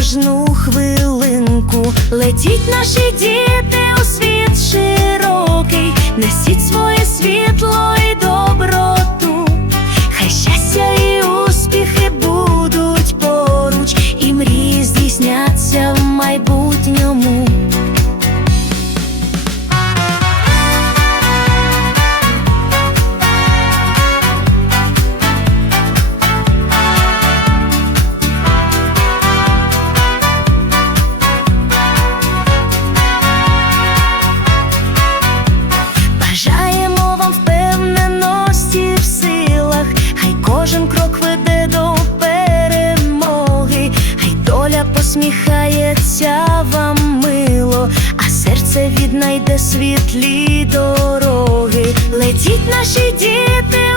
кожну хвилинку. Летіть наші діти у світ широкий, несіть своє світло і доброту. Хай щастя і успіхи будуть поруч, і мрії здійсняться в майбутньому. Доля посміхається вам мило, а серце віднайде світлі дороги. Летіть наші діти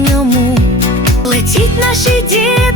ньому летіть наші діти.